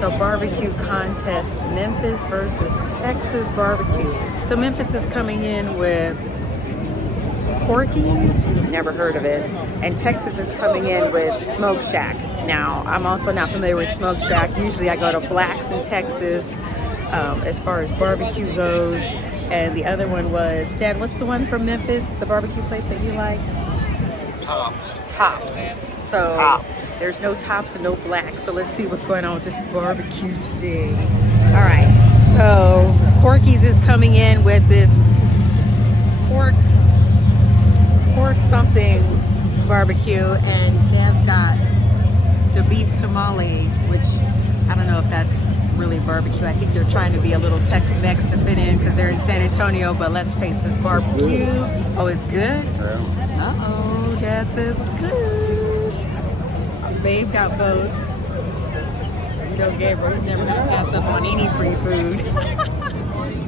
So barbecue contest, Memphis versus Texas barbecue. So Memphis is coming in with Corky's, never heard of it, and Texas is coming in with Smoke Shack. Now, I'm also not familiar with Smoke Shack. Usually I go to Black's in Texas as far as barbecue goes. And the other one was, Dad, what's the one from Memphis, the barbecue place that you like? Tops. So there's no Tops and no Blacks. So let's see what's going on with this barbecue today. All right, so Corky's is coming in with this pork something barbecue, and Dad's got the beef tamale, which I don't know if that's really barbecue. I think they're trying to be a little Tex-Mex to fit in because they're in San Antonio, but let's taste this barbecue. Oh, it's good? Uh-oh, Dad says it's good. Babe got both. You know Gabriel, he's never gonna pass up on any free food.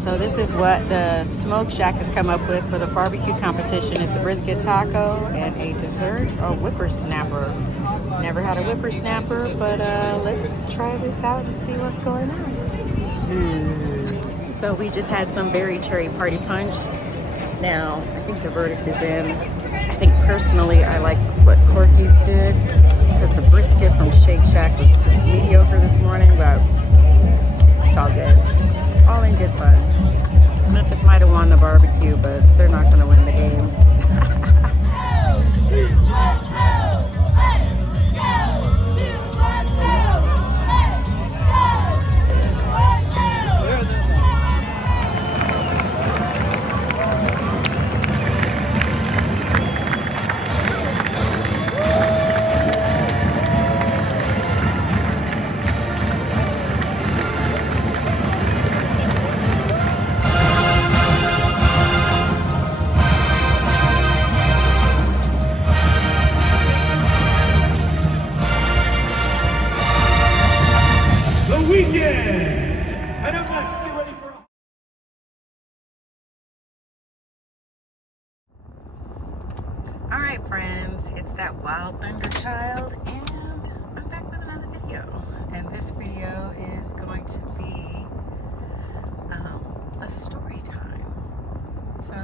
So this is what the Smoke Shack has come up with for the barbecue competition. It's a brisket taco and a dessert, a whippersnapper. Never had a whippersnapper, but let's try this out and see what's going on. So we just had some berry cherry party punch. Now, I think the verdict is in. I think personally I like what Corky's did because the brisket from Shake Shack was just mediocre this morning, but it's all good. All in good fun. Memphis might have won the barbecue, but they're not going to win the game. And up next, get ready for... All right, friends, it's that Wild Thunder Child, and I'm back with another video. And this video is going to be a story time. So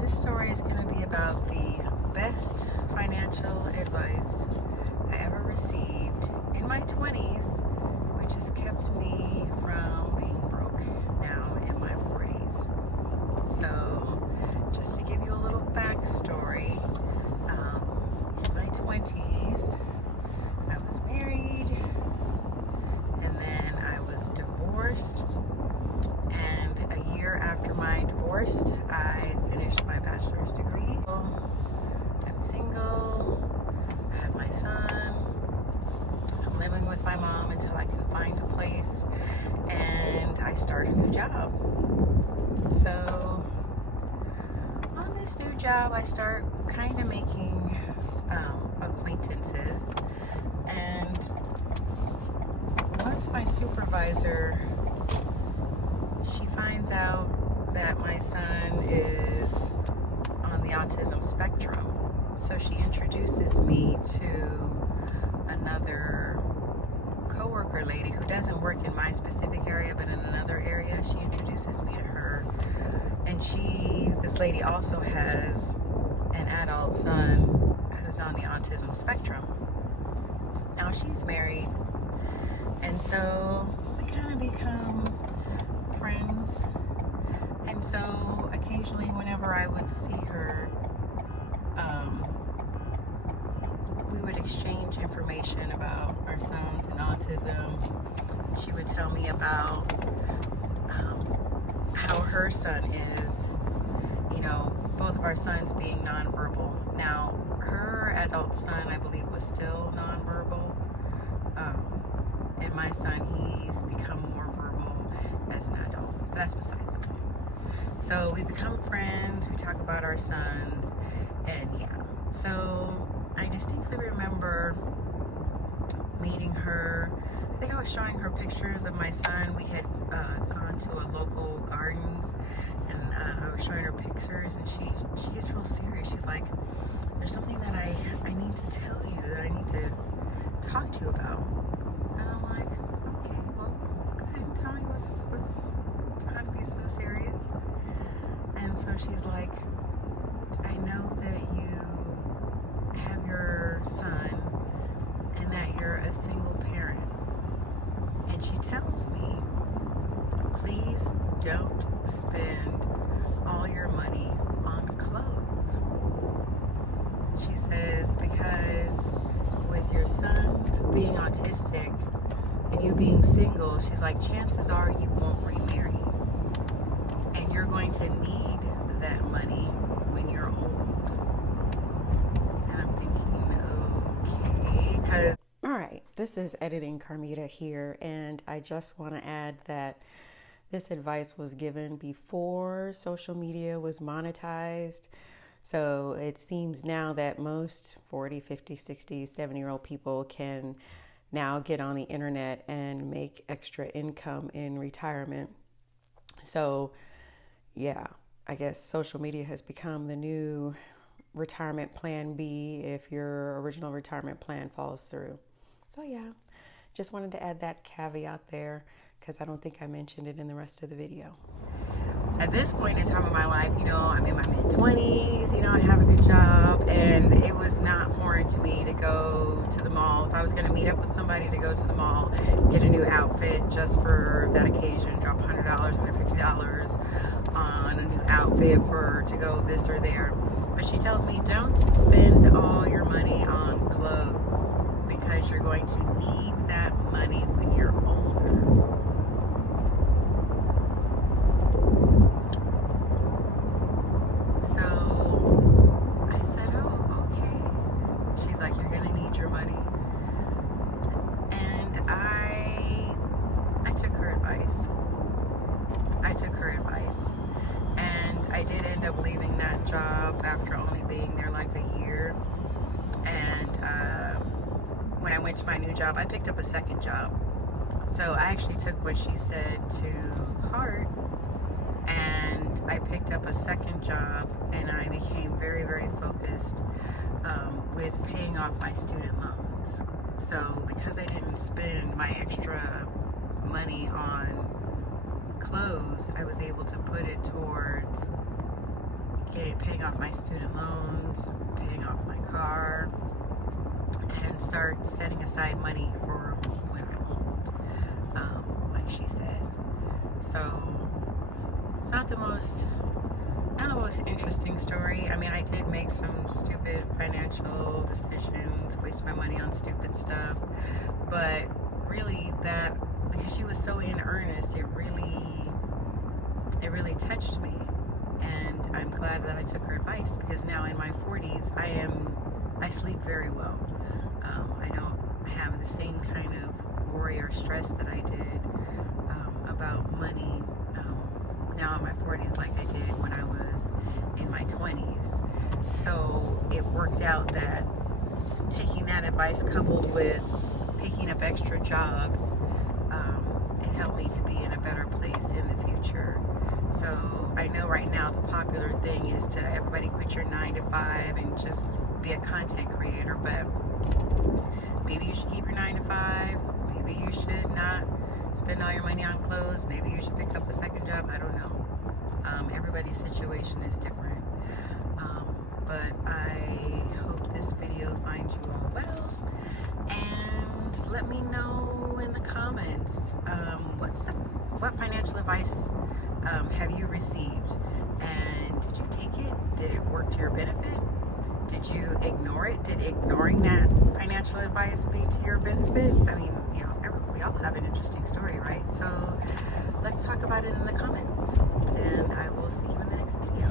this story is going to be about the best financial advice I ever received in my 20s, which has kept me from being broke now in my 40s. So, just to give you a little backstory, in my 20s, I was married, and then I was divorced, and a year after my divorce, I finished my bachelor's degree. I'm single, I have my son, I'm living with my mom until I can find a place, and I start a new job. So on this new job, I start kind of making acquaintances, and once my supervisor, she finds out that my son is on the autism spectrum, so she introduces me to another coworker lady who doesn't work in my specific area but in another area. She introduces me to her, and this lady also has an adult son who's on the autism spectrum. Now she's married, and so we kind of become friends, and so occasionally whenever I would see her, we would exchange information about our sons and autism. She would tell me about how her son is, you know, both of our sons being nonverbal. Now, her adult son, I believe, was still nonverbal, and my son, he's become more verbal as an adult. But that's besides the point. So we become friends, we talk about our sons, and yeah. So I distinctly remember meeting her. I think I was showing her pictures of my son. We had gone to a local gardens, and I was showing her pictures, and she gets real serious. She's like, there's something that I need to tell you, that I need to talk to you about. tell me what's trying to be so serious. And so she's like, I know that you have your son and that you're a single parent. And she tells me, please don't spend all your money on clothes. She says, because with your son being autistic and you being single, she's like, chances are you won't remarry. And you're going to need that money when you're old. And I'm thinking, okay, because... All right, this is Editing Carmita here, and I just want to add that this advice was given before social media was monetized. So it seems now that most 40, 50, 60, 70-year-old people can now get on the internet and make extra income in retirement. So yeah, I guess social media has become the new retirement plan B if your original retirement plan falls through. So yeah, just wanted to add that caveat there because I don't think I mentioned it in the rest of the video. At this point in time in my life, I'm in my mid-20s, I have a good job, and it was not foreign to me to go to the mall. If I was going to meet up with somebody to go to the mall, get a new outfit just for that occasion, drop $100, $150 on a new outfit to go this or there. But she tells me, don't spend all your money on clothes because you're going to need that money when you're older. So I said, oh, okay. She's like, you're gonna need your money. And I took her advice. And I did end up leaving that job after only being there like a year. And when I went to my new job, I picked up a second job. So I actually took what she said to heart. And I picked up a second job, and I became very, very focused with paying off my student loans. So because I didn't spend my extra money on clothes, I was able to put it towards paying off my student loans, paying off my car, and start setting aside money for when I'm old, like she said. So it's not the most interesting story. I mean, I did make some stupid financial decisions, waste my money on stupid stuff, but really because she was so in earnest, it really touched me. And I'm glad that I took her advice, because now in my 40s, I sleep very well. I don't have the same kind of worry or stress that I did about money now in my 40s like I did when I was in my 20s. So it worked out that taking that advice coupled with picking up extra jobs, it helped me to be in a better place in the future. So I know right now the popular thing is to everybody quit your 9 to 5 and just be a content creator, but maybe you should keep your 9 to 5. Maybe you should not spend all your money on clothes. Maybe you should pick up a second job. I don't know. Everybody's situation is different. But I hope this video finds you all well. And let me know in the comments what financial advice have you received? And did you take it? Did it work to your benefit? Did you ignore it? Did ignoring that financial advice be to your benefit? I mean, we all have an interesting story, right? So let's talk about it in the comments, and I will see you in the next video.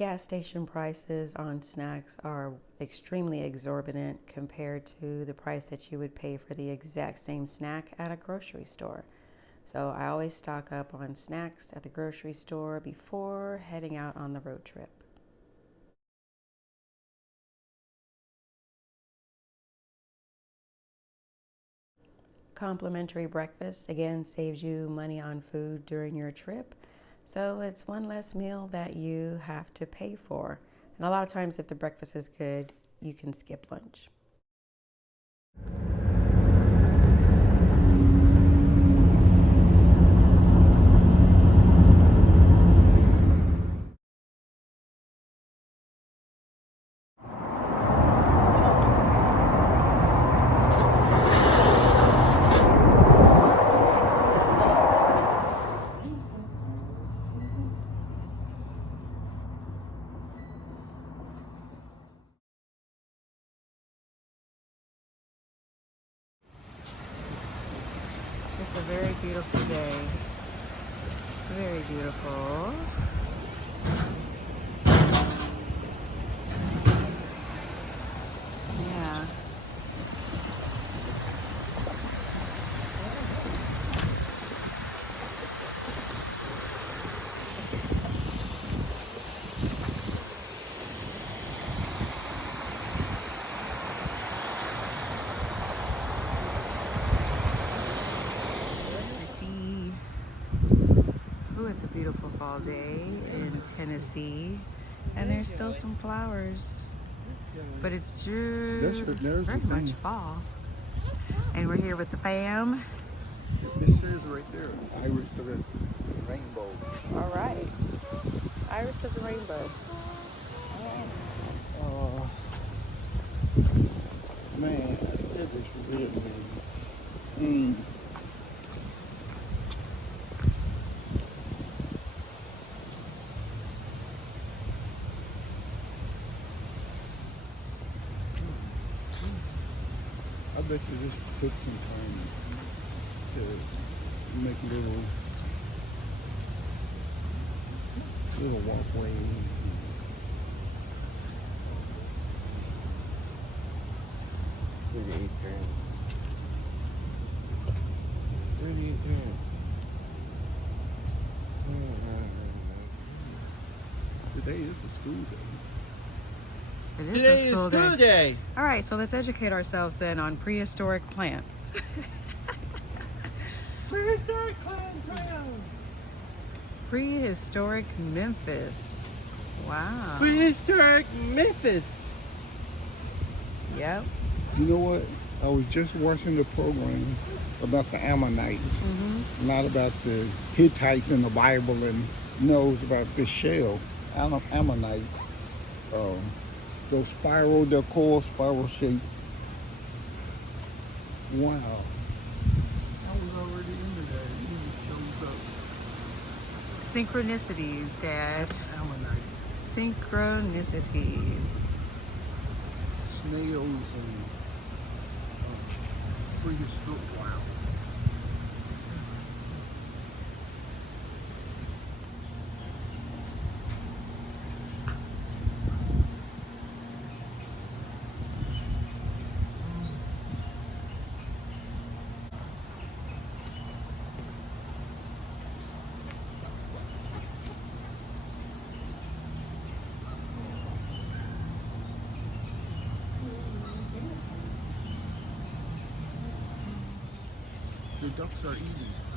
Gas station prices on snacks are extremely exorbitant compared to the price that you would pay for the exact same snack at a grocery store. So I always stock up on snacks at the grocery store before heading out on the road trip. Complimentary breakfast again saves you money on food during your trip. So it's one less meal that you have to pay for. And a lot of times if the breakfast is good, you can skip lunch. It's a very beautiful day. Very beautiful. Yeah. Pretty. Ooh, it's a beautiful fall day in Tennessee. And there's still some flowers. But it's just very much fall. And we're here with the fam. This is right there, iris of the rainbow. All right. Iris of the rainbow. Man, it is really good. I bet you this took some time to make little walkways. Pretty turn. Pretty turn. Today is the school day. It is Today a school is school day. day. All right, so let's educate ourselves then on prehistoric plants. Prehistoric clan trail. Prehistoric Memphis. Wow. Prehistoric Memphis. Yep. You know what? I was just watching the program about the Ammonites, not about the Hittites in the Bible, and knows about the shell Ammonites. Those spiral, their core spiral shape. Wow. I was already into that. It just shows up. Synchronicities, Dad. Ammonite. Synchronicities. Snails and prehistoric. Wow. The ducks are eating.